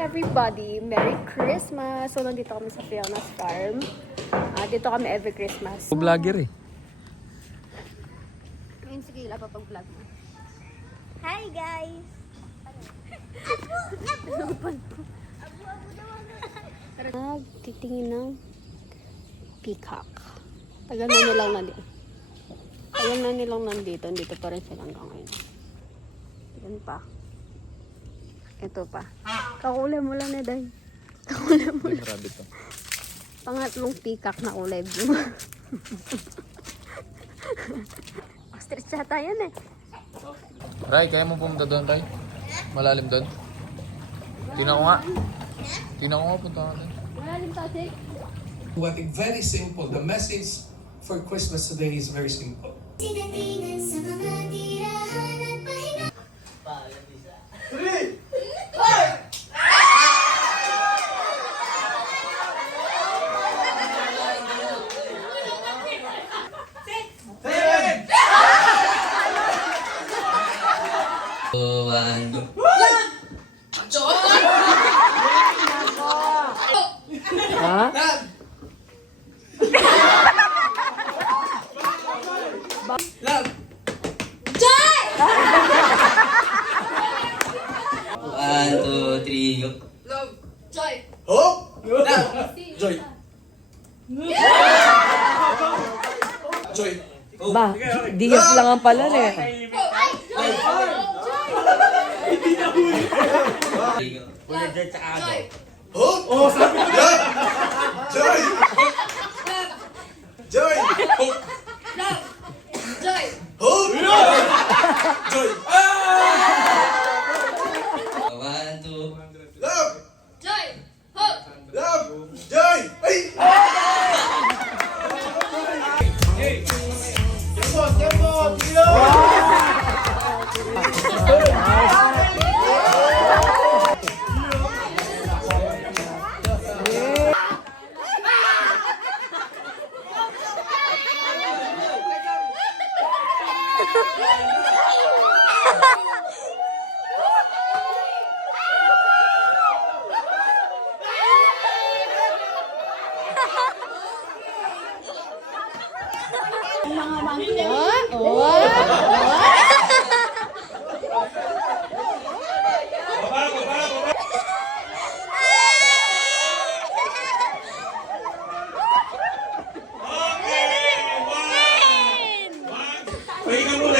everybody! Merry Christmas! So, nandito kami sa Fiona's Farm. Dito kami every Christmas. Vlogger eh. Ngayon, sige, ila pa pag-vlog mo. Hi guys! Nagtitingin ng peacock. Tagal na nilang nandito. Tagal na nilang nandito. Nandito pa rin sila hanggang ngayon. Yan pa. Ito pa. Kakulay mo lang na, Day. Kakulay mo lang. Rabbit to. Pangatlong peacock na kulay blue. Ostrich yata yan eh. Ray, kaya mo pumunta doon, Ray? Malalim doon? Tingnan ko nga. Tingnan ko nga, punta ka doon. Malalim kasi. What is very simple. The message for Christmas today is very simple. Tinatingan sa mga tirahan at pahinga. One, two, three, go. Joy. Ba, digas lang ang pala eh. Oh, sabi ko. Joy. Joy. Hope. Joy. One, two. Love. Love. Joy. Ay.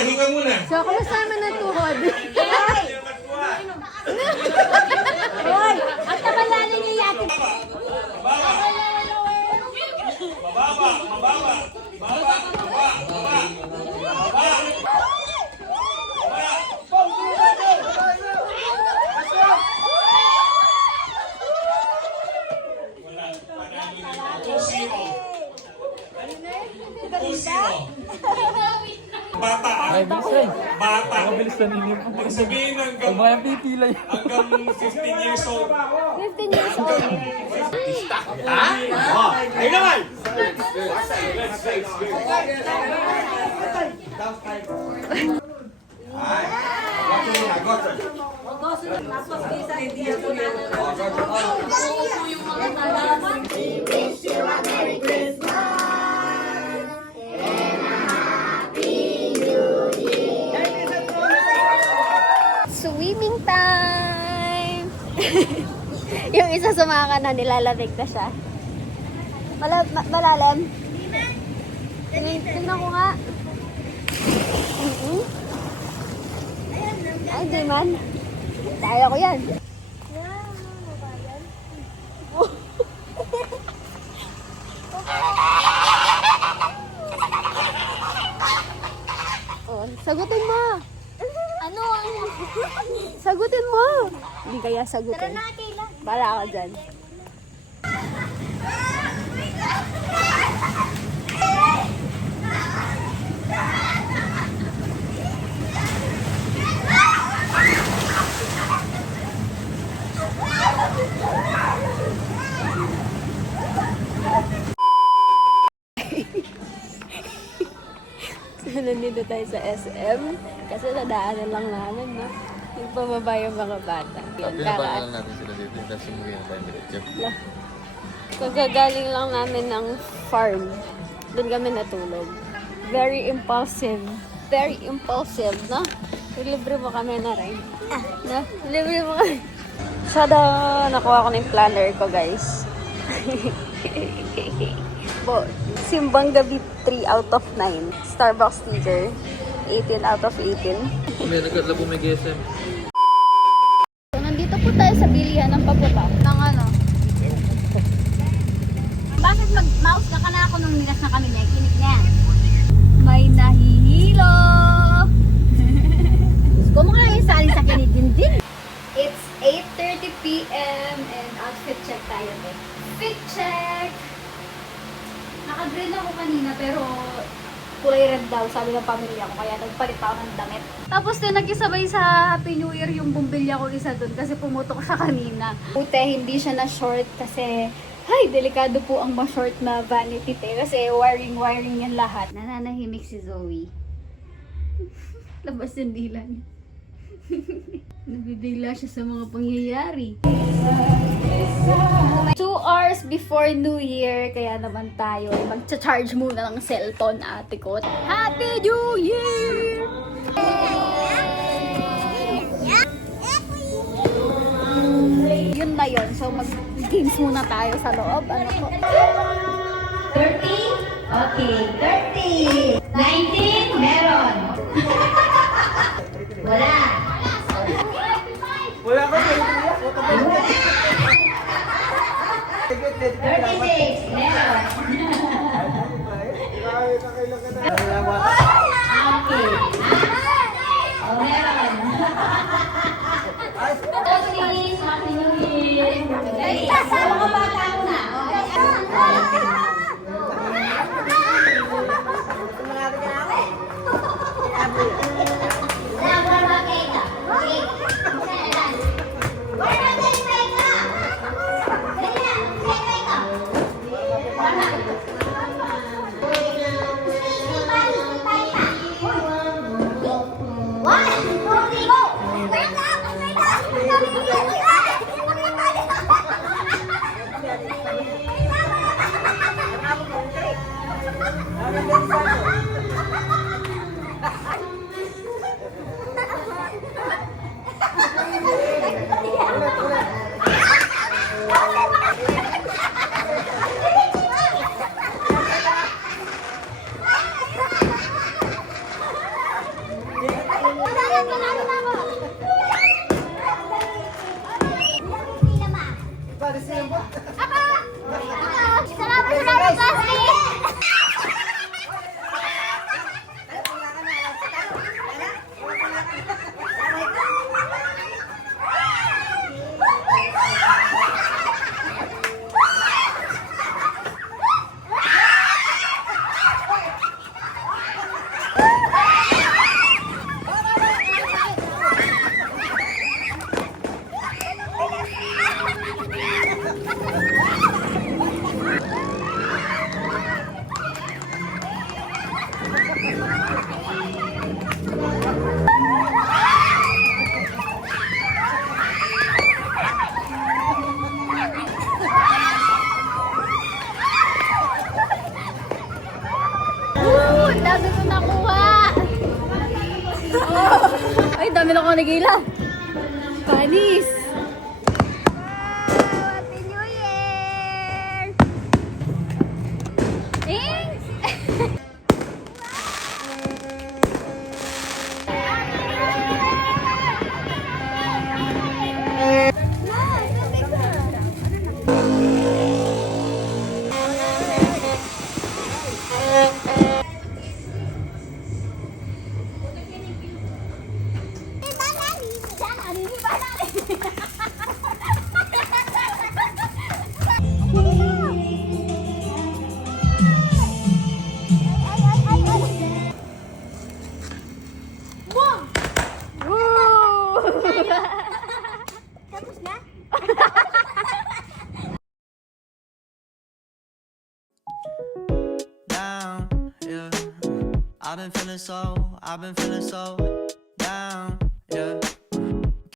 Hinga muna. So, kumusta naman ang tuhod? Hoy! Ang tabalala niya yati! Bata. Ay, bilisan. Bata. Mabilis na ninyo. Ibig sabihin Pag mga pipila yun. hanggang 15 years old. 15 years old. Swimming time! Yung isa sumaka na, nilalamig na siya. Malalim? Tingnan ko nga. Ay, di man. Kaya ko yan. Oh, sagutin mo. Ano ang... Sagutin mo. Hindi kaya sagutin. Tara na, Kayla. Para ako dyan. So, nandito tayo sa SM kasi nadaanan lang namin, no? Nagpababa yung mga bata. Yan, Pinabala lang natin sila dito. Tapos umuwi na tayo diretso. Kagagaling lang namin ng farm. Doon kami natulog. Very impulsive. Very impulsive, no? Libre mo kami na rin. No? Libre mo kami. Sada, nakuha ko na yung planner ko, guys. Simbang gabi 3 out of 9. Starbucks sticker 18 out of 18. May nagkadlabo may GSM. So, nandito po tayo sa bilihan ng pagbaba ng ano. Bakit mag-mouse na ka na ako nung nilas na kami na kinig na yan? May nahihilo! Gusto mo ka lang yung sali sa kinig din. It's 8:30 p.m. and outfit check tayo. Fit check! Naka-green ako kanina pero kulay red daw, sabi ng pamilya ko, kaya nagpalit ako ng damit. Tapos din nagkisabay sa Happy New Year yung bumbilya ko isa dun kasi pumutok siya kanina. Puti, hindi siya na short kasi ay, delikado po ang ma-short na vanity tail kasi wiring yan lahat. Nananahimik si Zoe. Labas yung dila niya. Nabibigla siya sa mga pangyayari. 2 hours before New Year, kaya naman tayo mag-charge muna ng cellphone, ate ko. Happy New Year! Yun na yun. So, mag-games muna tayo sa loob. Ano po? 30? Okay, 30. 19? Meron. Wala. Wala ka sa 36. Meron. Okay. Oh, meron. Please, Happy New Year. Guys, sa mga bata ko na. Salamat, Basti! Ang dami ko nakuha! Ay, dami na ko nagila. Panis! Happy New Year! Thanks! Down, yeah. I've been feeling so down.